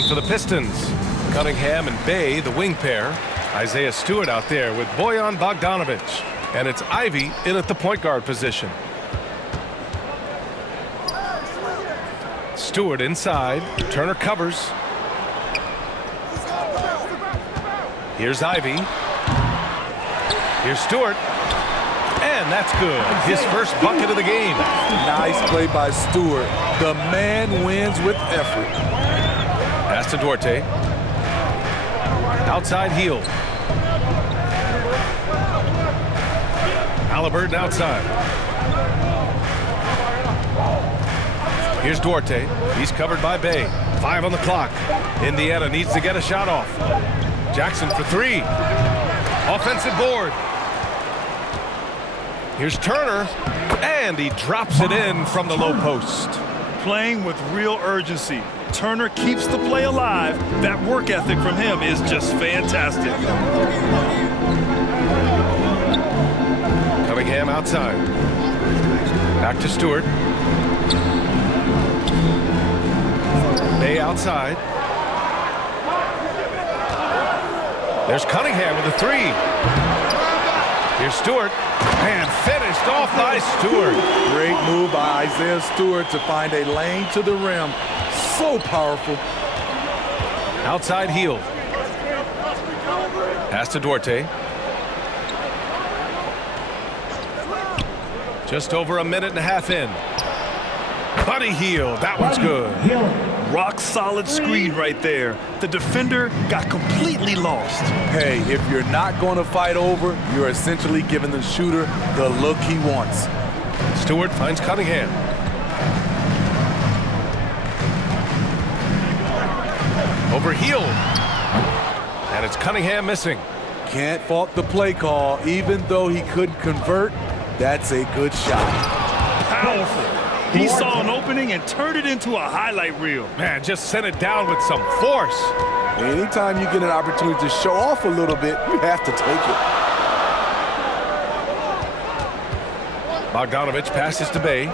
And for the Pistons, Cunningham and Bay, the wing pair. Isaiah Stewart out there with Bojan Bogdanovic. And it's Ivy in at the point guard position. Stewart inside. Turner covers. Here's Ivy. Here's Stewart. And that's good. His first bucket of the game. Nice play by Stewart. The man wins with effort. Pass to Duarte. Outside heel. Halliburton outside. Here's Duarte. He's covered by Bay. 5 on the clock. Indiana needs to get a shot off. Jackson for 3. Offensive board. Here's Turner. And he drops it in from the low post. Playing with real urgency. Turner keeps the play alive. That work ethic from him is just fantastic. Cunningham outside. Back to Stewart. Bay outside. There's Cunningham with a 3. Here's Stewart. And finished off by Stewart. Great move by Isaiah Stewart to find a lane to the rim. So powerful. Outside heel. Pass to Duarte. Just over a minute and a half in. Buddy Hield. That one's good. Rock solid screen right there. The defender got completely lost. Hey, if you're not going to fight over, you're essentially giving the shooter the look he wants. Stewart finds Cunningham. Over Hield. And it's Cunningham missing. Can't fault the play call. Even though he couldn't convert, that's a good shot. Powerful. He saw an opening and turned it into a highlight reel. Man, just sent it down with some force. Anytime you get an opportunity to show off a little bit, you have to take it. Bogdanovic passes to Bay.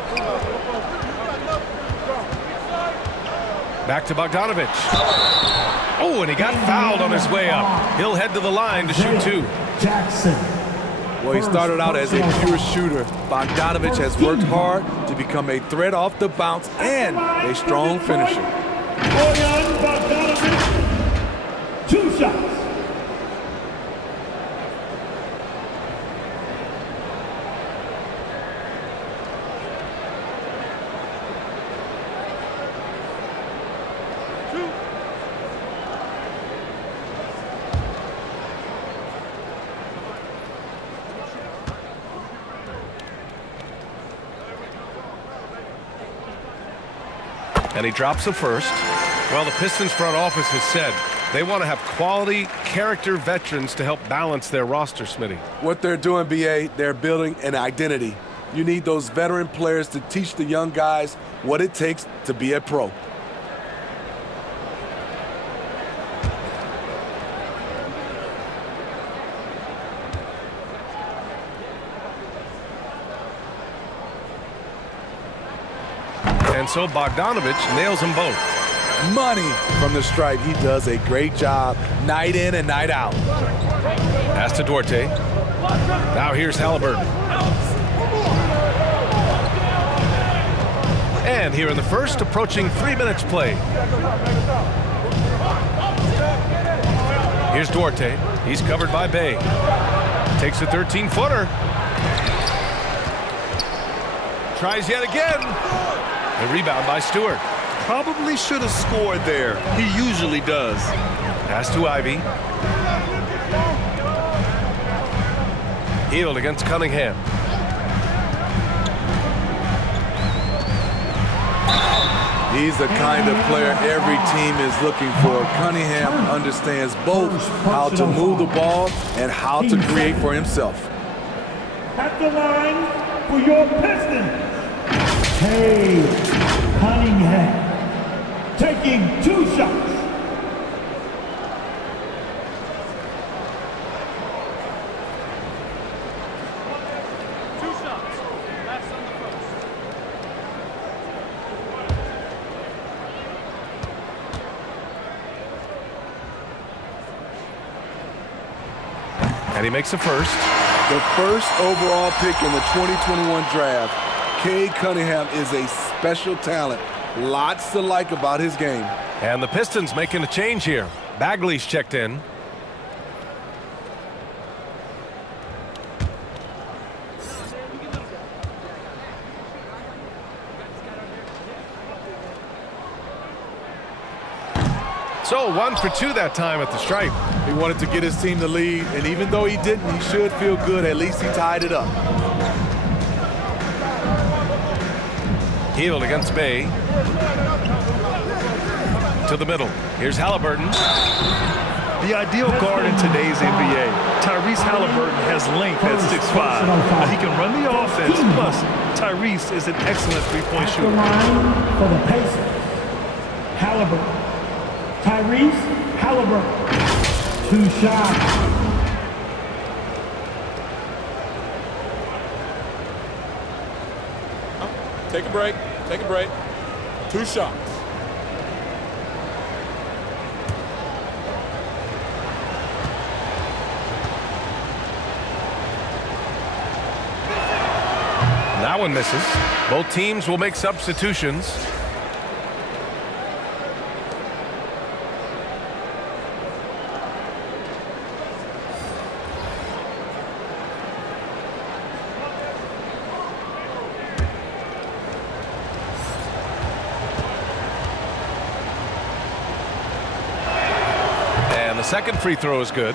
Back to Bogdanovic. Oh, and he got fouled on his way up. He'll head to the line to shoot 2. Jackson. Well, he started out as a pure shooter. Bogdanovic has worked hard to become a threat off the bounce and a strong finisher. Bojan Bogdanovic, 2 shots. And he drops the first. Well, the Pistons front office has said they want to have quality character veterans to help balance their roster, Smitty. What they're doing, BA, they're building an identity. You need those veteran players to teach the young guys what it takes to be a pro. And so Bogdanovic nails them both. Money from the stripe. He does a great job night in and night out. Pass to Duarte. Now here's Halliburton. And here in the first, approaching 3 minutes play. Here's Duarte. He's covered by Bay. Takes a 13-footer. Tries yet again. The rebound by Stewart. Probably should have scored there. He usually does. Pass to Ivy. Hield against Cunningham. He's the kind of player every team is looking for. Cunningham understands both how to move the ball and how to create for himself. At the line for your Pistons, Hey Cunningham, taking 2 shots. And he makes the first. The first overall pick in the 2021 draft, Cade Cunningham is a special talent. Lots to like about his game. And the Pistons making a change here. Bagley's checked in. So 1 for 2 that time at the stripe. He wanted to get his team the lead, and even though he didn't, he should feel good. At least he tied it up. Healed against Bay. To the middle. Here's Halliburton. The ideal guard in today's NBA, Tyrese Halliburton, has length at 6'5". Now, he can run the offense, plus Tyrese is an excellent three-point At the shooter. line for the Pacers, Halliburton. Tyrese Halliburton. 2 shots. Take a break. Take a break. 2 shots. That one misses. Both teams will make substitutions. And the second free throw is good.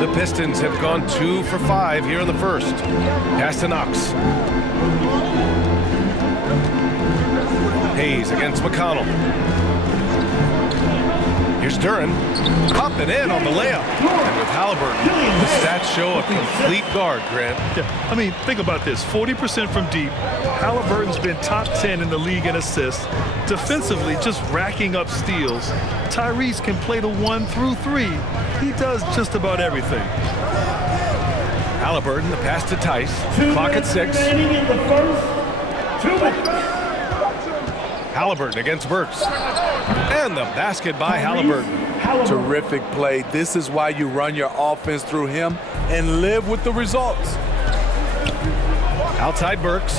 The Pistons have gone 2 for 5 here in the first. Pass to Knox. Hayes against McConnell. Here's Duran. Up and in on the layup. And with Halliburton, the stats show a complete guard, Grant. Yeah, I mean, think about this. 40% from deep. Halliburton's been top 10 in the league in assists. Defensively, just racking up steals. Tyrese can play the 1 through 3. He does just about everything. Halliburton, the pass to Tice. 2 Clock at minutes 6. remaining in the first. 2 minutes. Halliburton against Burks. And the basket by Halliburton. Terrific play. This is why you run your offense through him and live with the results. Outside Burks.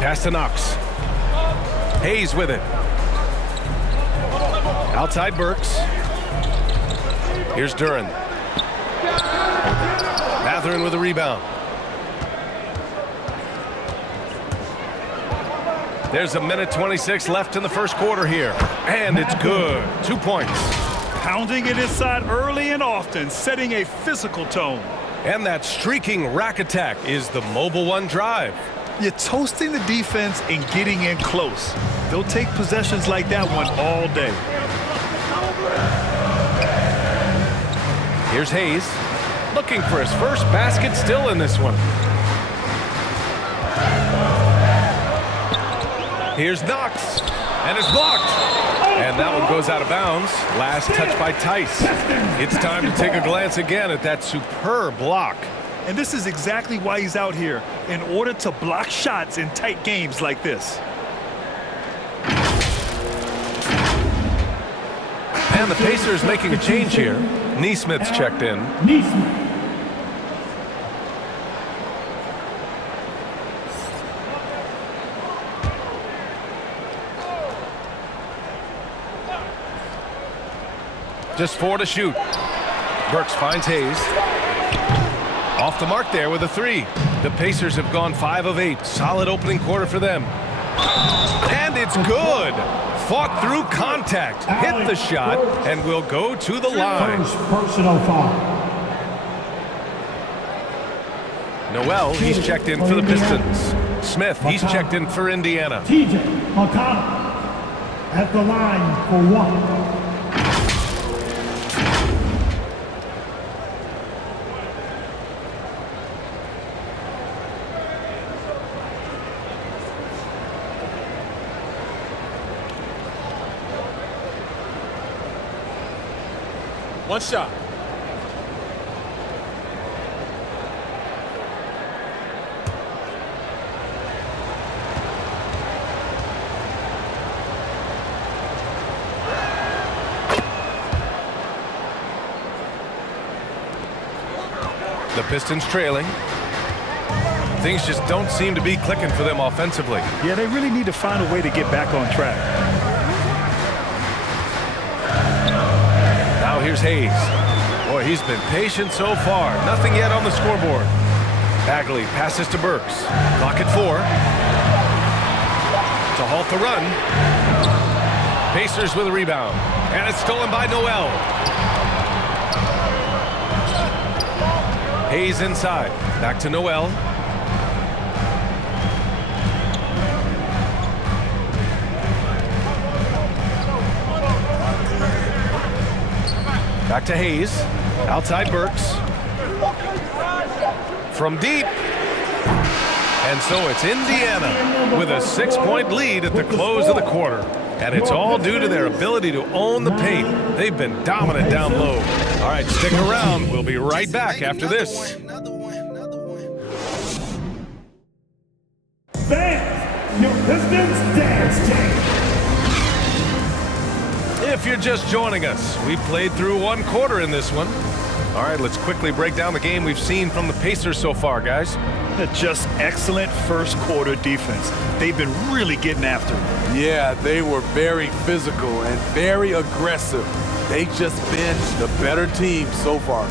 Pass to Knox. Hayes with it. Outside Burks. Here's Duran. Mathurin with a rebound. There's a minute 26 left in the first quarter here. And it's good. 2 points. Pounding it inside early and often, setting a physical tone. And that streaking rack attack is the Mobile One drive. You're toasting the defense and getting in close. They'll take possessions like that one all day. Here's Hayes, looking for his first basket still in this one. Here's Knox, and it's blocked. And that one goes out of bounds. Last touch by Tice. It's time to take a glance again at that superb block. And this is exactly why he's out here, in order to block shots in tight games like this. And the Pacers making a change here. Neesmith's checked in. Neesmith. Just 4 to shoot. Burks finds Hayes. Off the mark there with a 3. The Pacers have gone 5 of 8. Solid opening quarter for them. And it's good. Fought through contact. Hit the shot and will go to the line. First personal foul. Noel, he's checked in for the Pistons. Smith, he's checked in for Indiana. TJ McConnell at the line for 1. One shot. The Pistons trailing. Things just don't seem to be clicking for them offensively. Yeah, they really need to find a way to get back on track. Now here's Hayes. Boy, he's been patient so far. Nothing yet on the scoreboard. Bagley passes to Burks. Clock at 4. To halt the run. Pacers with a rebound. And it's stolen by Noel. Hayes inside. Back to Noel. Back to Hayes. Outside Burks. From deep. And so it's Indiana with a 6-point lead at the close of the quarter. And it's all due to their ability to own the paint. They've been dominant down low. All right, stick around. We'll be right back after this. Fans, your Pistons dance team. If you're just joining us, we played through one quarter in this one. All right, let's quickly break down the game we've seen from the Pacers so far, guys. Just excellent first quarter defense. They've been really getting after it. Yeah, they were very physical and very aggressive. They've just been the better team so far.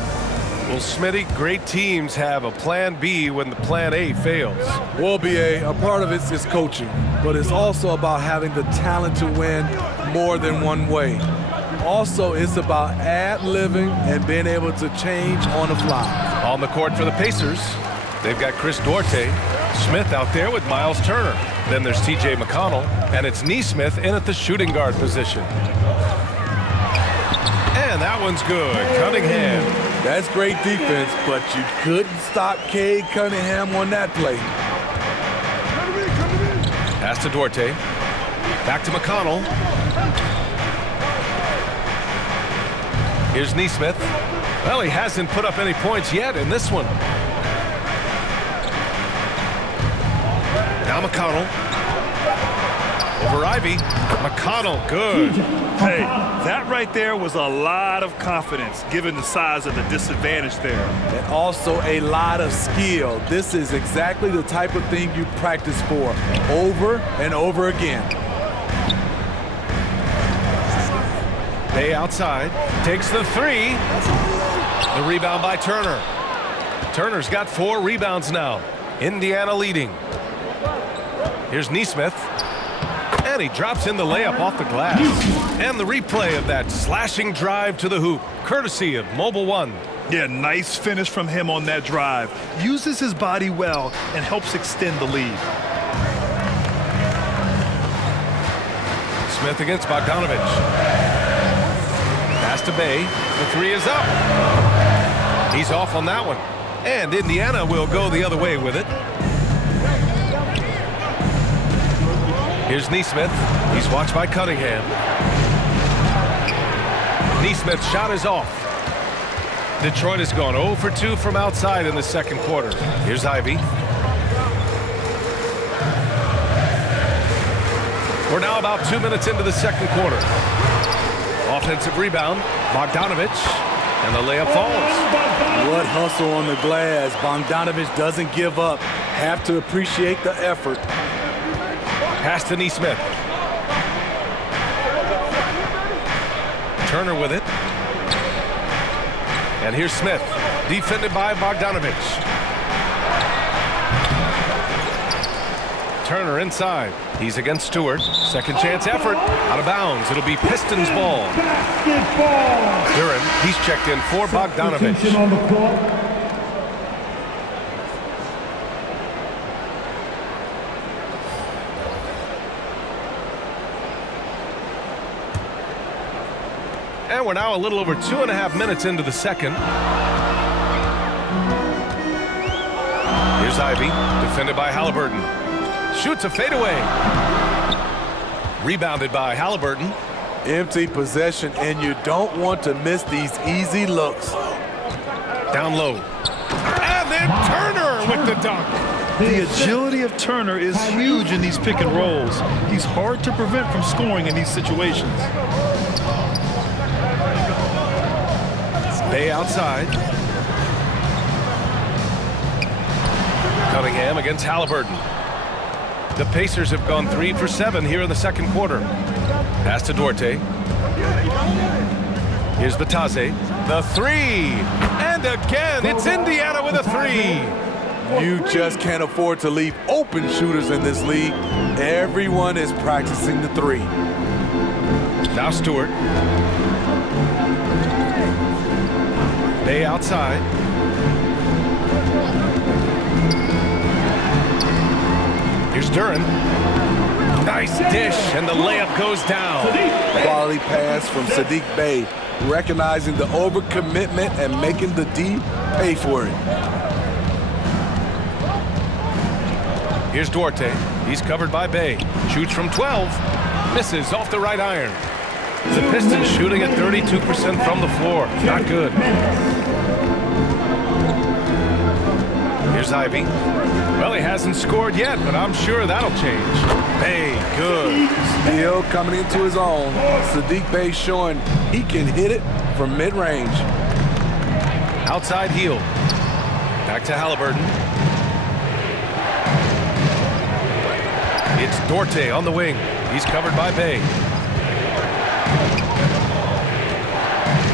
Well, Smitty, great teams have a plan B when the plan A fails. Well, BA, a part of it is coaching, but it's also about having the talent to win more than one way. Also, it's about ad-libbing and being able to change on the fly. On the court for the Pacers, they've got Chris Duarte, Smith out there with Miles Turner. Then there's TJ McConnell, and it's Nesmith in at the shooting guard position. And that one's good. Cunningham. That's great defense, but you couldn't stop Cade Cunningham on that play. Pass to Duarte. Back to McConnell. Here's Nesmith. Well, he hasn't put up any points yet in this one. Now McConnell. Over Ivy. McConnell, good. Hey, that right there was a lot of confidence given the size of the disadvantage there. And also a lot of skill. This is exactly the type of thing you practice for over and over again. Bay outside, takes the 3. The rebound by Turner. Turner's got 4 rebounds now. Indiana leading. Here's Nesmith. And he drops in the layup off the glass. And the replay of that slashing drive to the hoop, courtesy of Mobile One. Yeah, nice finish from him on that drive. Uses his body well and helps extend the lead. Smith against Bogdanovich. Pass to Bay. The 3 is up. He's off on that one. And Indiana will go the other way with it. Here's Nesmith. He's watched by Cunningham. Nesmith's shot is off. Detroit has gone 0 for 2 from outside in the second quarter. Here's Ivy. We're now about 2 minutes into the second quarter. Offensive rebound, Bogdanovich, and the layup falls. What hustle on the glass. Bogdanovich doesn't give up. Have to appreciate the effort. Pass to Nesmith. Turner with it. And here's Smith, defended by Bogdanovich. Turner inside. He's against Stewart. Second chance effort. Out of bounds. It'll be Pistons ball. Basketball. Duran, he's checked in for Bogdanovich. Substitution on the court. And we're now a little over 2.5 minutes into the second. Here's Ivy, defended by Halliburton. Shoots a fadeaway. Rebounded by Halliburton. Empty possession, and you don't want to miss these easy looks. Down low. And then Turner with the dunk. The agility of Turner is huge in these pick and rolls. He's hard to prevent from scoring in these situations. Bay outside. Cunningham against Halliburton. The Pacers have gone 3 for 7 here in the second quarter. Pass to Duarte. Here's Batase. The three. And again, it's Indiana with a three. You just can't afford to leave open shooters in this league. Everyone is practicing the three. Now Stewart. Bay outside. Here's Duren. Nice dish, and the layup goes down. Quality pass from Sadiq Bey, recognizing the overcommitment and making the D pay for it. Here's Duarte. He's covered by Bey. Shoots from 12. Misses off the right iron. The Pistons shooting at 32% from the floor. Not good. Here's Ivy. Well, he hasn't scored yet, but I'm sure that'll change. Bey, good. Still coming into his own. Sadiq Bey showing he can hit it from mid-range. Outside heel. Back to Halliburton. It's Duarte on the wing. He's covered by Bey.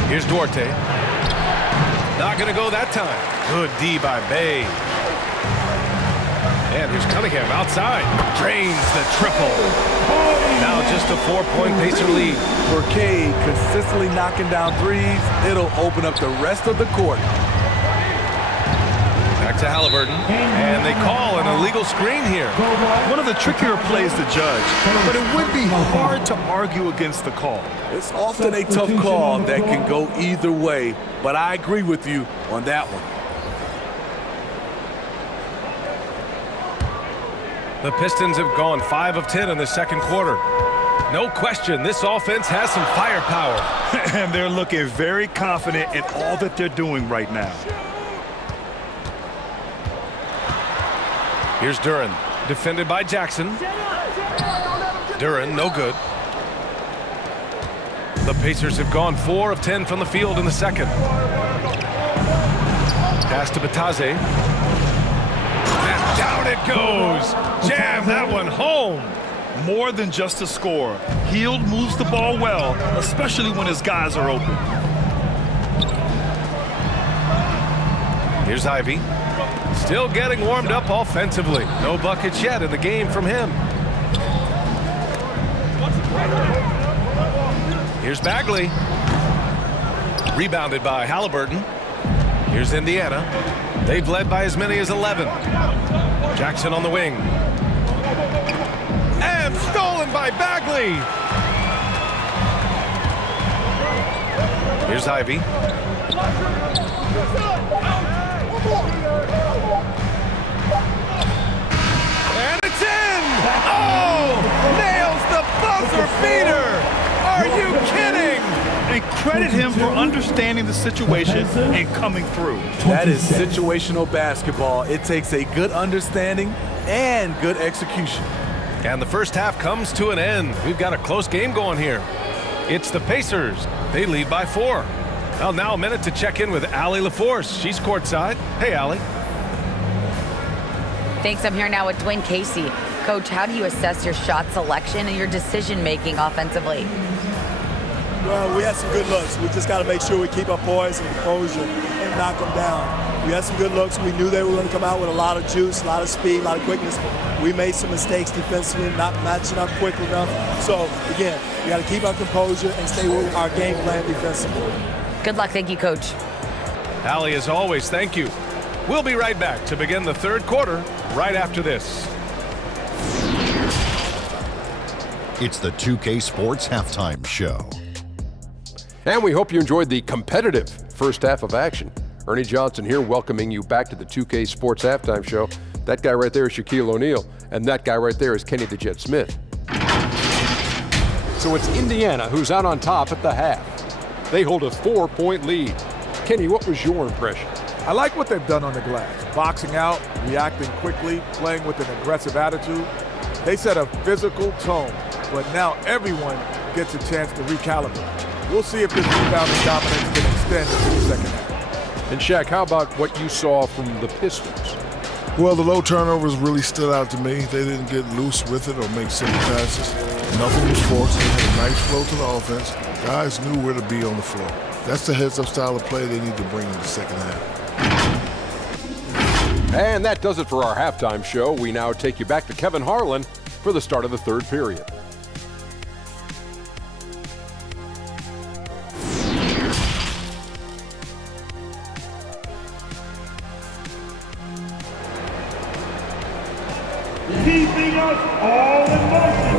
Here's Duarte. Not going to go that time. Good D by Bey. And here's Cunningham outside. Drains the triple. Now just a 4-point Pacer lead. For Cade consistently knocking down threes, it'll open up the rest of the court. Back to Halliburton. And they call an illegal screen here. One of the trickier plays to judge, but it would be hard to argue against the call. It's often a tough call that can go either way, but I agree with you on that one. The Pistons have gone 5 of 10 in the second quarter. No question, this offense has some firepower. And they're looking very confident in all that they're doing right now. Here's Duren, defended by Jackson. Duren, no good. The Pacers have gone 4 of 10 from the field in the second. Pass to Batase. And down it goes. Jam that one home. More than just a score. Hield moves the ball well, especially when his guys are open. Here's Ivy. Still getting warmed up offensively. No buckets yet in the game from him. Here's Bagley. Rebounded by Halliburton. Here's Indiana. They've led by as many as 11. Jackson on the wing. And stolen by Bagley. Here's Ivy. And it's in! Oh! Nails the buzzer beater! Are you kidding? And credit him for understanding the situation and coming through. That is situational basketball. It takes a good understanding and good execution. And the first half comes to an end. We've got a close game going here. It's the Pacers. They lead by 4. Well, now a minute to check in with Allie LaForce. She's courtside. Hey, Allie. Thanks. I'm here now with Dwayne Casey. Coach, how do you assess your shot selection and your decision-making offensively? Well, we had some good looks. We just got to make sure we keep our poise and composure and knock them down. We had some good looks. We knew they were going to come out with a lot of juice, a lot of speed, a lot of quickness. We made some mistakes defensively, not matching up quick enough. So, again, we got to keep our composure and stay with our game plan defensively. Good luck. Thank you, Coach. Allie, as always, thank you. We'll be right back to begin the third quarter right after this. It's the 2K Sports Halftime Show. And we hope you enjoyed the competitive first half of action. Ernie Johnson here welcoming you back to the 2K Sports Halftime Show. That guy right there is Shaquille O'Neal, and that guy right there is Kenny the Jet Smith. So it's Indiana who's out on top at the half. They hold a 4-point lead. Kenny, what was your impression? I like what they've done on the glass. Boxing out, reacting quickly, playing with an aggressive attitude. They set a physical tone, but now everyone gets a chance to recalibrate. We'll see if this rebounding dominance can extend into the second half. And Shaq, how about what you saw from the Pistons? Well, the low turnovers really stood out to me. They didn't get loose with it or make silly passes. Nothing was forced. They had a nice flow to the offense. Guys knew where to be on the floor. That's the heads-up style of play they need to bring in the second half. And that does it for our halftime show. We now take you back to Kevin Harlan for the start of the third period. Keeping us all in motion.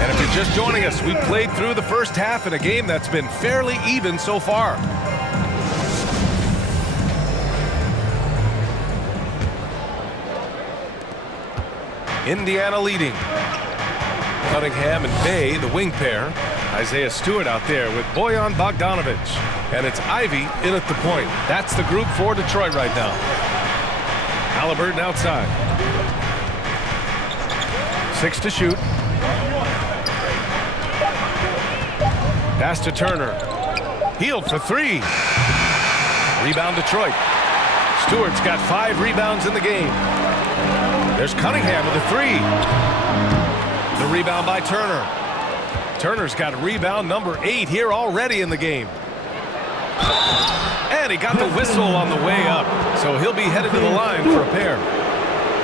And if you're just joining us, we played through the first half in a game that's been fairly even so far. Indiana leading. Cunningham and Bay, the wing pair. Isaiah Stewart out there with Bojan Bogdanovic. And it's Ivy in at the point. That's the group for Detroit right now. Halliburton outside. 6 to shoot. Pass to Turner. Healed for 3. Rebound Detroit. Stewart's got 5 rebounds in the game. There's Cunningham with a 3. The rebound by Turner. Turner's got rebound number 8 here already in the game. And he got the whistle on the way up, so he'll be headed to the line for a pair.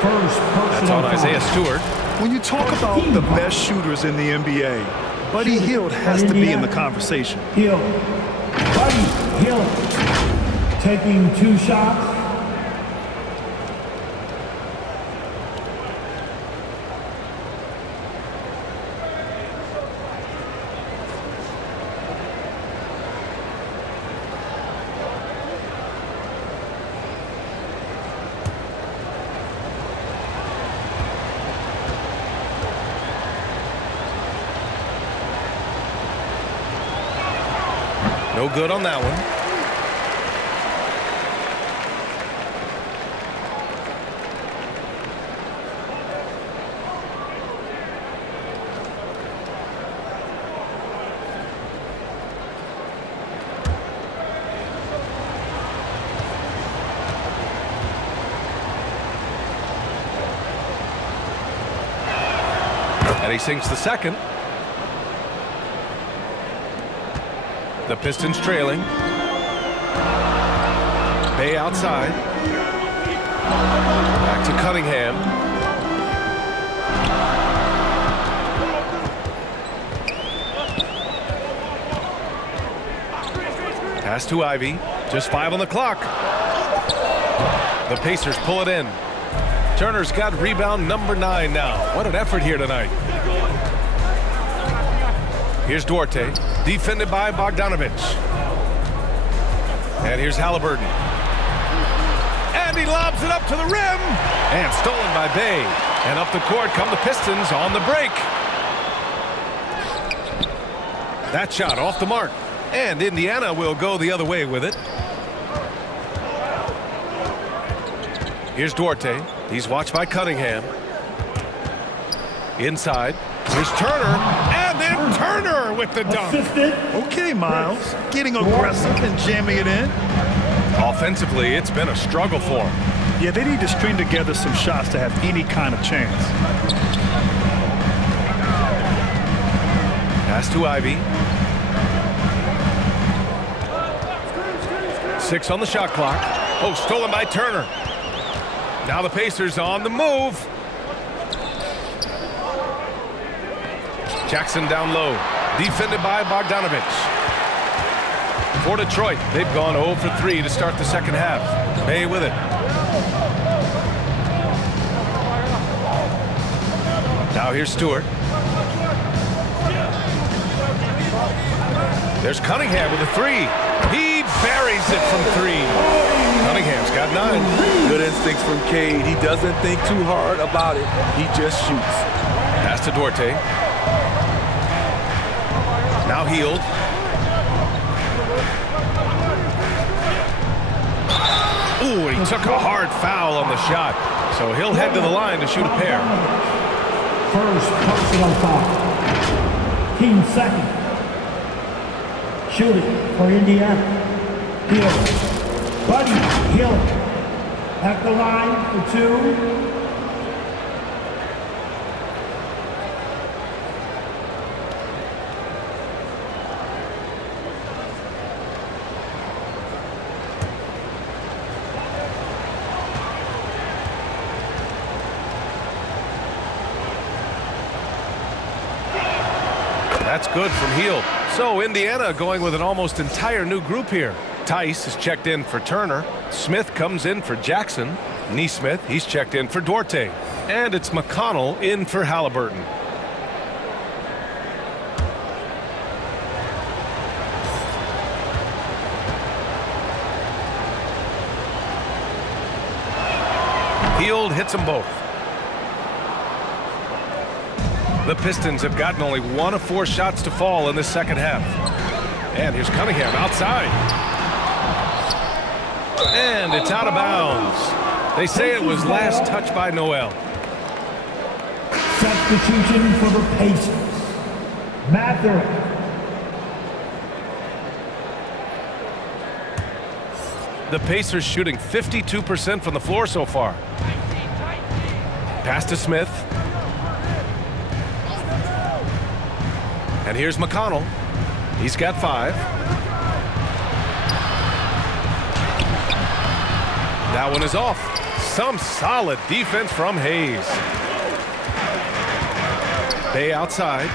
That's on Isaiah Stewart. When you talk about the best shooters in the NBA, Buddy Hield has to be in the conversation. Hield. Buddy Hield taking 2 shots. No good on that one. And he sinks the second. The Pistons trailing. Bay outside. Back to Cunningham. Pass to Ivy. Just 5 on the clock. The Pacers pull it in. Turner's got rebound number 9 now. What an effort here tonight. Here's Duarte. Defended by Bogdanovic. And here's Halliburton. And he lobs it up to the rim. And stolen by Bay. And up the court come the Pistons on the break. That shot off the mark. And Indiana will go the other way with it. Here's Duarte. He's watched by Cunningham. Inside. Here's Turner. And then Turner with the dunk. Okay, Miles. Getting aggressive and jamming it in. Offensively, it's been a struggle for him. Yeah, they need to string together some shots to have any kind of chance. Pass to Ivy. 6 on the shot clock. Oh, stolen by Turner. Now the Pacers on the move. Jackson down low. Defended by Bogdanovic. For Detroit, they've gone 0 for 3 to start the second half. Bay with it. Now here's Stewart. There's Cunningham with a 3. He buries it from 3. Cunningham's got 9. Good instincts from Cade. He doesn't think too hard about it. He just shoots. Pass to Duarte. Now Healed. Ooh, he took a hard foul on the shot. So he'll head to the line to shoot a pair. First personal foul. Team second. Shooting for Indiana. Hield. Buddy Hield. at the line for 2. That's good from Heel. So Indiana going with an almost entire new group here. Tice is checked in for Turner. Smith comes in for Jackson. Neesmith, he's checked in for Duarte. And it's McConnell in for Halliburton. Field hits them both. The Pistons have gotten only 1 of 4 shots to fall in the second half. And here's Cunningham outside. And it's out of bounds. They say it was last touched by Noel. Substitution for the Pacers. Mathurin. The Pacers shooting 52% from the floor so far. Pass to Smith. And here's McConnell. He's got 5. That one is off. Some solid defense from Hayes. Bay outside.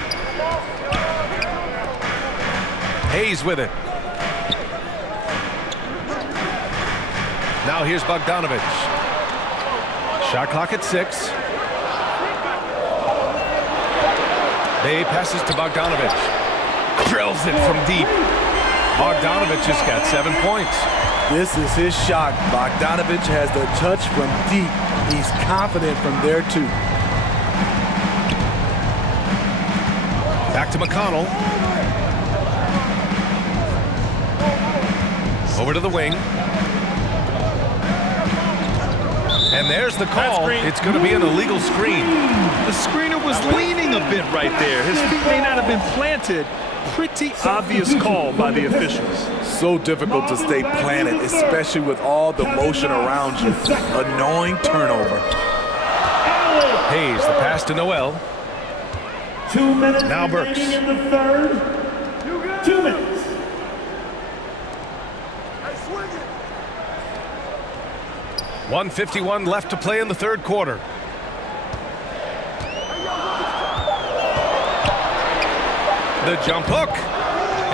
Hayes with it. Now here's Bogdanovich. Shot clock at 6. Bay passes to Bogdanovich. Drills it from deep. Bogdanovich has got 7 points. This is his shot. Bogdanovich has the touch from deep. He's confident from there, too. Back to McConnell. Over to the wing. And there's the call. It's going to be an illegal screen. The screener was leaning a bit right there. His feet may not have been planted. Pretty obvious call by the officials. So difficult to stay planted, especially with all the motion around you. Annoying turnover. Hayes, the pass to Noel. 2 minutes Now Burks. remaining in the third. 2 minutes. 1:51 left to play in the third quarter. The jump hook.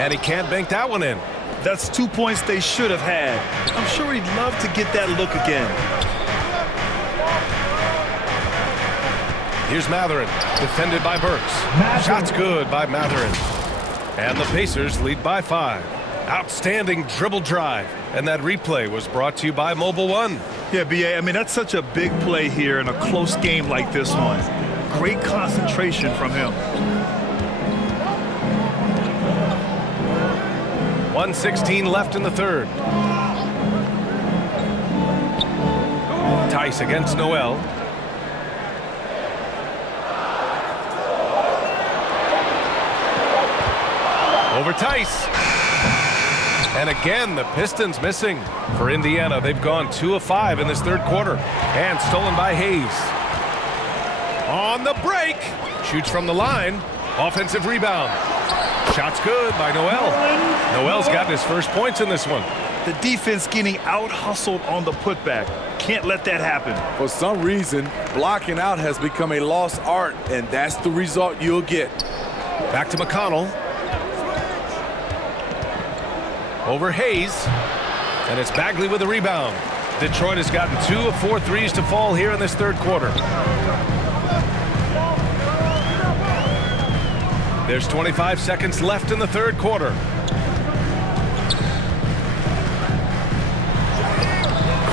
And he can't bank that one in. That's 2 points they should have had. I'm sure he'd love to get that look again. Here's Mathurin, defended by Burks. Shot's good by Mathurin. And the Pacers lead by 5. Outstanding dribble drive. And that replay was brought to you by Mobile One. Yeah, B.A., I mean, that's such a big play here in a close game like this one. Great concentration from him. 1:16 left in the third. Tice against Noel. Over Tice. And again, the Pistons missing. For Indiana, they've gone 2 of 5 in this third quarter. And stolen by Hayes. On the break. Shoots from the line. Offensive rebound. Shot's good by Noel. Noel's gotten his first points in this one. The defense getting out-hustled on the putback. Can't let that happen. For some reason, blocking out has become a lost art, and that's the result you'll get. Back to McConnell. Over Hayes. And it's Bagley with the rebound. Detroit has gotten 2 of 4 threes to fall here in this third quarter. There's 25 seconds left in the third quarter.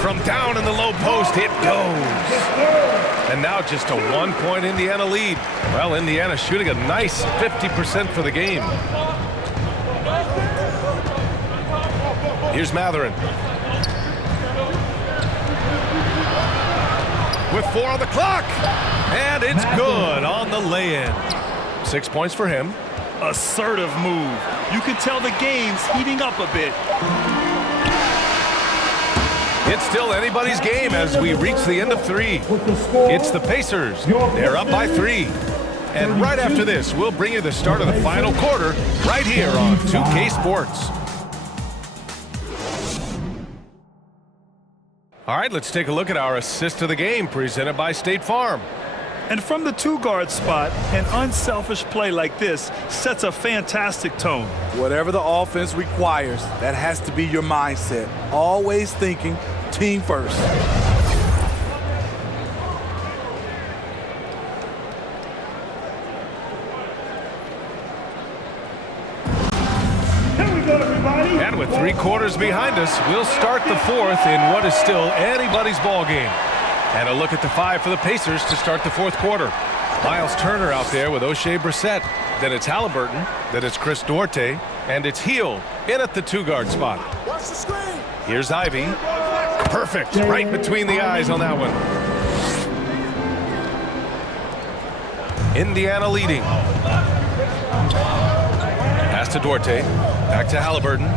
From down in the low post, it goes. And now just a 1-point Indiana lead. Well, Indiana shooting a nice 50% for the game. Here's Mathurin. With 4 on the clock. And it's good on the lay-in. 6 points for him. Assertive move. You can tell the game's heating up a bit. It's still anybody's game as we reach the end of 3. It's the Pacers. They're up by 3. And right after this, we'll bring you the start of the final quarter right here on 2K Sports. All right, let's take a look at our assist of the game presented by State Farm. And from the two-guard spot, an unselfish play like this sets a fantastic tone. Whatever the offense requires, that has to be your mindset. Always thinking team first. And with 3 quarters behind us, we'll start the 4th in what is still anybody's ball game. And a look at the 5 for the Pacers to start the 4th quarter. Miles Turner out there with O'Shea Brissett. Then it's Halliburton. Then it's Chris Duarte. And it's Hield in at the 2-guard spot. Watch the screen. Here's Ivy. Perfect. Right between the eyes on that one. Indiana leading. Pass to Duarte. Back to Halliburton.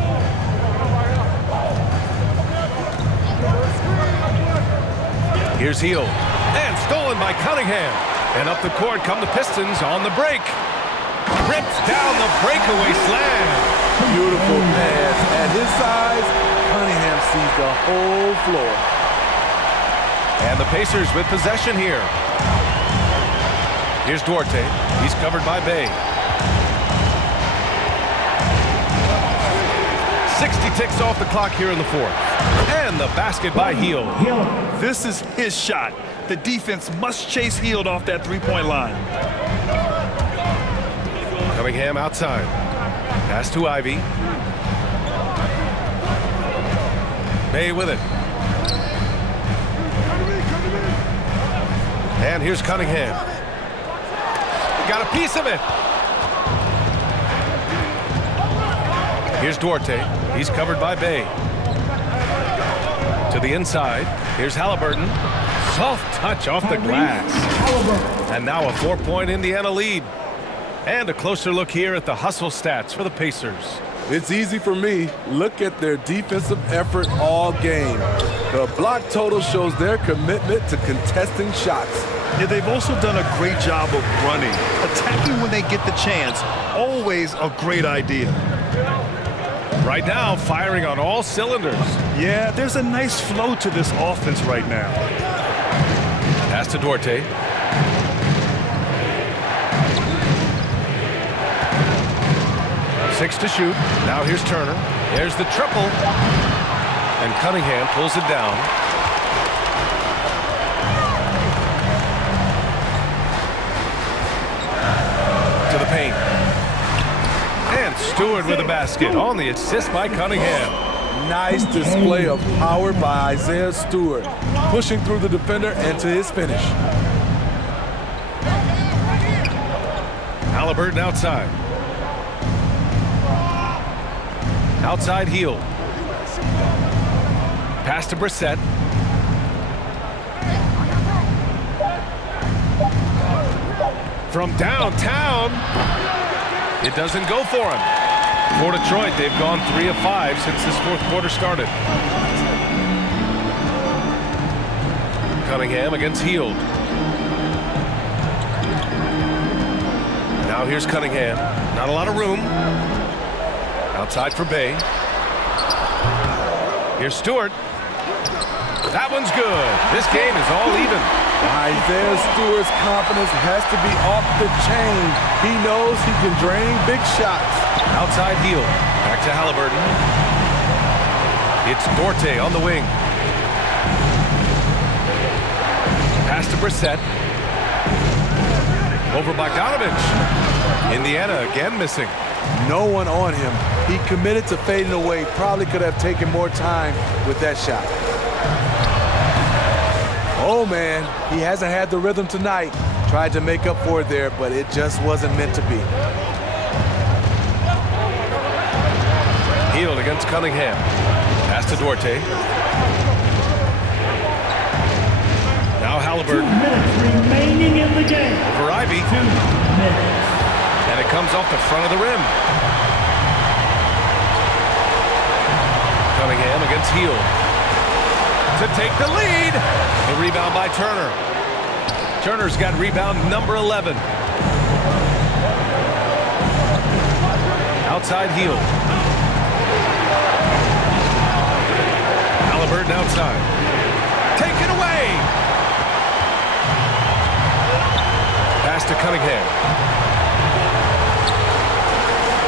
Here's Hield. And stolen by Cunningham. And up the court come the Pistons on the break. Rips down the breakaway slam. Beautiful pass. At his size, Cunningham sees the whole floor. And the Pacers with possession here. Here's Duarte. He's covered by Bay. 60 ticks off the clock here in the 4th. And the basket by Hield. This is his shot. The defense must chase Hield off that three-point line. Cunningham outside. Pass to Ivy. Bay with it. And here's Cunningham. Got a piece of it. Here's Duarte. He's covered by Bay. To the inside. Here's Halliburton. Soft touch off the glass. And now a 4-point Indiana lead. And a closer look here at the hustle stats for the Pacers. It's easy for me. Look at their defensive effort all game. The block total shows their commitment to contesting shots. Yeah, they've also done a great job of running. Attacking when they get the chance. Always a great idea. Right now, firing on all cylinders. Yeah, there's a nice flow to this offense right now. Pass to Duarte. Six to shoot. Now here's Turner. There's the triple. And Cunningham pulls it down. To the paint. And Stewart with a basket on the assist by Cunningham. Nice display of power by Isaiah Stewart, pushing through the defender and to his finish. Halliburton outside. Outside Hield. Pass to Brissett. From downtown. It doesn't go for him. For Detroit, they've gone 3 of 5 since this 4th quarter started. Cunningham against Hield. Now here's Cunningham. Not a lot of room. Outside for Bay. Here's Stewart. That one's good. This game is all even. Isaiah Stewart's confidence has to be off the chain. He knows he can drain big shots. Outside Hield. Back to Halliburton. It's Duarte on the wing. Pass to Brissett. Over Bogdanovich. Indiana again missing. No one on him. He committed to fading away. Probably could have taken more time with that shot. Oh, man, he hasn't had the rhythm tonight. Tried to make up for it there, but it just wasn't meant to be. Hield against Cunningham. Pass to Duarte. Now Halliburton. 2 minutes remaining in the game. Over Ivy. 2 minutes. And it comes off the front of the rim. Cunningham against Hield. to take the lead. The rebound by Turner. Turner's got rebound number 11. Outside heel. Halliburton outside. Taken away. Pass to Cunningham.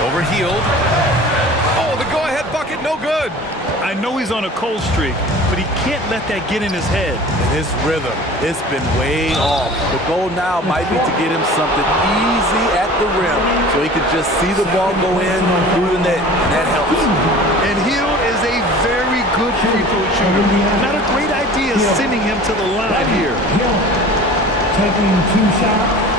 Overhealed. Oh, the go-ahead bucket, no good. I know he's on a cold streak, but he can't let that get in his head. And his rhythm, it's been way off. The goal now might be to get him something easy at the rim so he can just see the ball go in through the net, and that helps. And Hill is a very good free throw shooter. Not a great idea sending him to the line here. Hill taking 2 shots.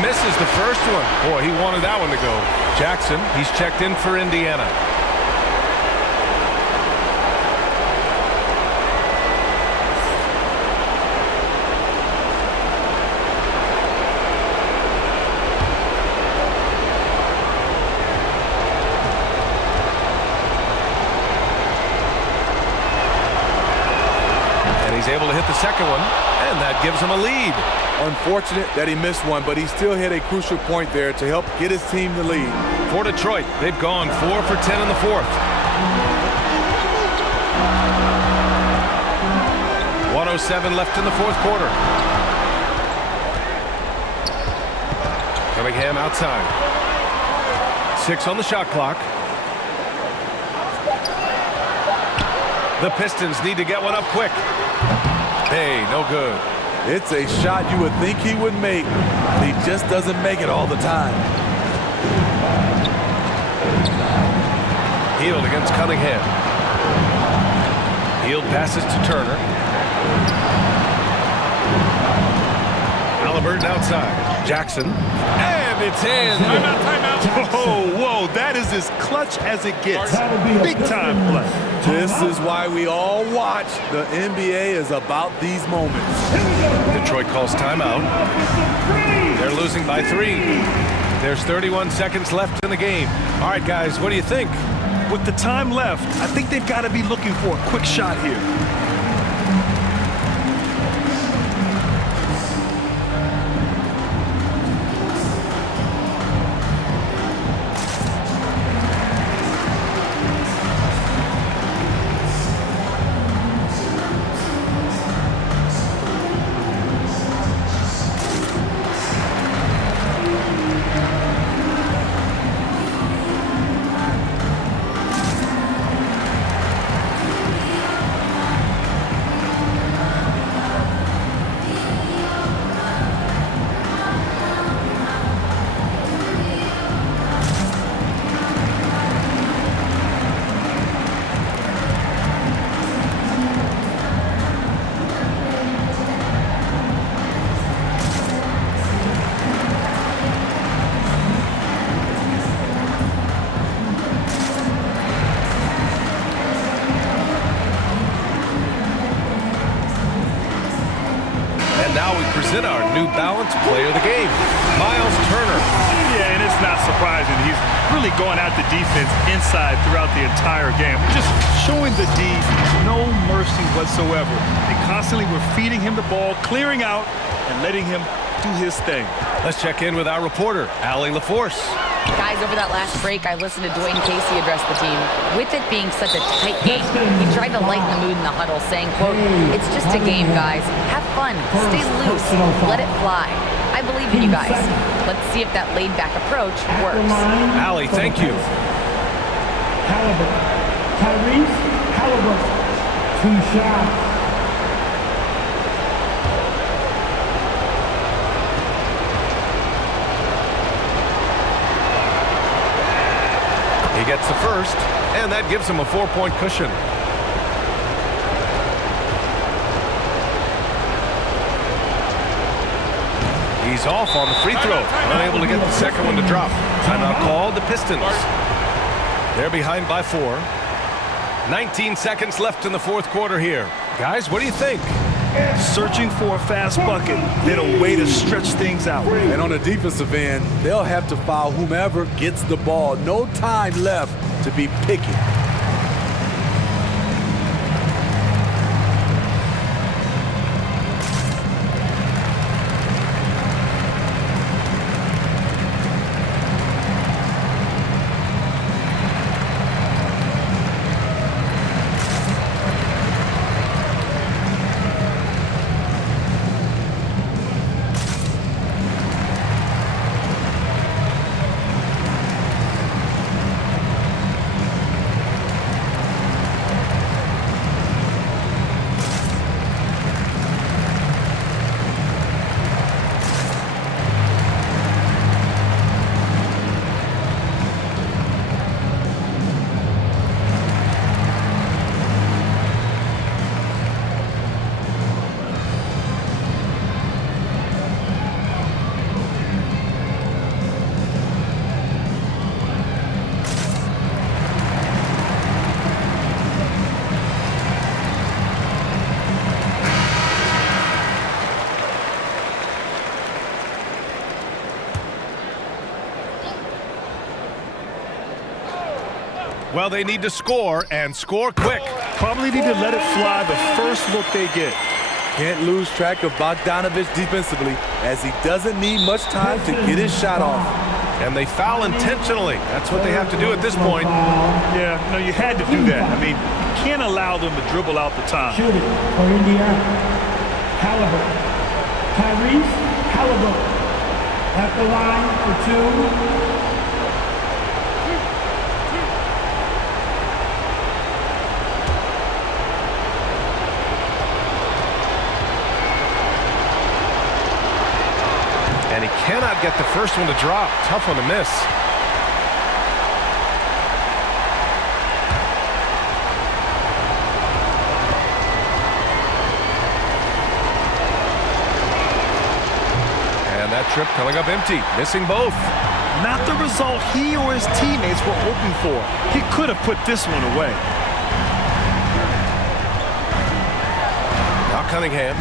Misses the first one. Boy, he wanted that one to go. Jackson, he's checked in for Indiana. And he's able to hit the second one, and that gives him a lead. Unfortunate that he missed one, but he still hit a crucial point there to help get his team the lead. For Detroit, they've gone 4 for 10 in the fourth. 1:07 left in the fourth quarter. Cunningham outside. 6 on the shot clock. The Pistons need to get one up quick. Hey, no good. It's a shot you would think he would make, but he just doesn't make it all the time. Hield against Cunningham. Hield passes to Turner. Halliburton outside. Jackson. And it's in. Timeout. Whoa, that is as clutch as it gets. Big time play. This is why we all watch. The NBA is about these moments. Detroit calls timeout. They're losing by 3. There's 31 seconds left in the game. All right, guys, what do you think? With the time left, I think they've got to be looking for a quick shot here. Present our New Balance Player of the Game, Miles Turner. Yeah, and it's not surprising. He's really going at the defense inside throughout the entire game. Just showing the D no mercy whatsoever. They constantly were feeding him the ball, clearing out, and letting him do his thing. Let's check in with our reporter, Allie LaForce. Guys, over that last break, I listened to Dwayne Casey address the team. With it being such a tight game, he tried to lighten the mood in the huddle, saying, quote, "It's just a game, guys. Have fun. Stay loose. Let it fly. I believe in you guys. Let's see if that laid-back approach works." Allie, thank you. Halliburton. Tyrese Halliburton. 2 shots. He gets the first, and that gives him a 4-point cushion. He's off on the free throw, unable to get the second one to drop. Timeout called, the Pistons. They're behind by 4. 19 seconds left in the fourth quarter here. Guys, what do you think? Searching for a fast bucket, then a way to stretch things out. And on the defensive end, they'll have to foul whomever gets the ball. No time left to be picky. Well, they need to score, and score quick. Probably need to let it fly the first look they get. Can't lose track of Bogdanovich defensively, as he doesn't need much time to get his shot off. And they foul intentionally. That's what they have to do at this point. Yeah, no, you had to do that. I mean, you can't allow them to dribble out the time. Shoot it for Indiana. Halliburton. Tyrese Halliburton at the line for two. And he cannot get the first one to drop. Tough one to miss. And that trip coming up empty, missing both. Not the result he or his teammates were hoping for. He could have put this one away. Now Cunningham.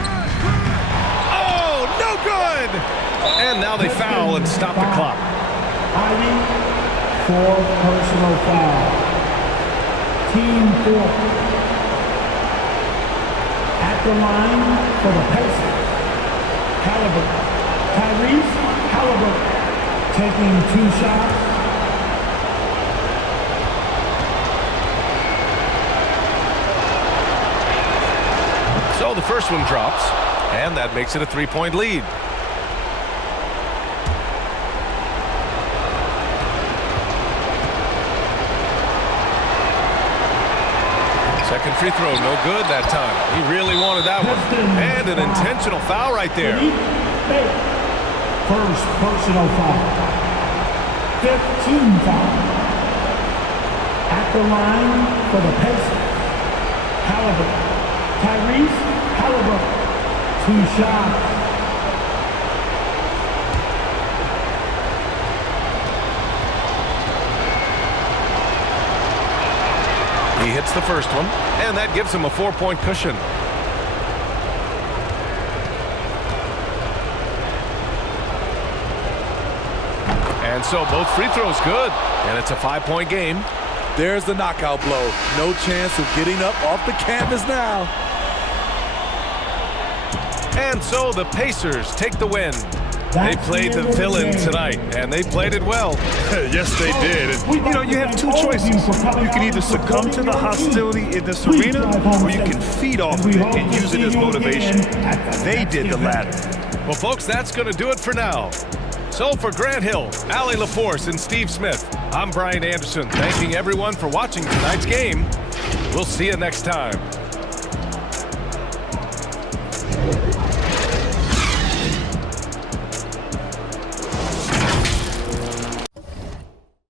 Oh, no good! And now they foul and stop the clock. Ivy, 4 personal foul. Team 4. At the line for the Pistons. Halliburton. Tyrese Halliburton taking 2 shots. So the first one drops, and that makes it a 3-point lead. Second free throw, no good that time. He really wanted that one. And an intentional foul right there. First personal foul. 15 foul. At the line for the Pistons. Halliburton. Tyrese Halliburton. 2 shots. He hits the first one, and that gives him a 4-point cushion. And so both free throws good, and it's a 5-point game. There's the knockout blow. No chance of getting up off the canvas now. And so the Pacers take the win. They played the villain tonight, and they played it well. Yes, they did. And, you know, you have 2 choices. You can either succumb to the hostility in this arena, or you can feed off of it and use it as motivation. They did the latter. Well, folks, that's going to do it for now. So for Grant Hill, Allie LaForce, and Steve Smith, I'm Brian Anderson, thanking everyone for watching tonight's game. We'll see you next time.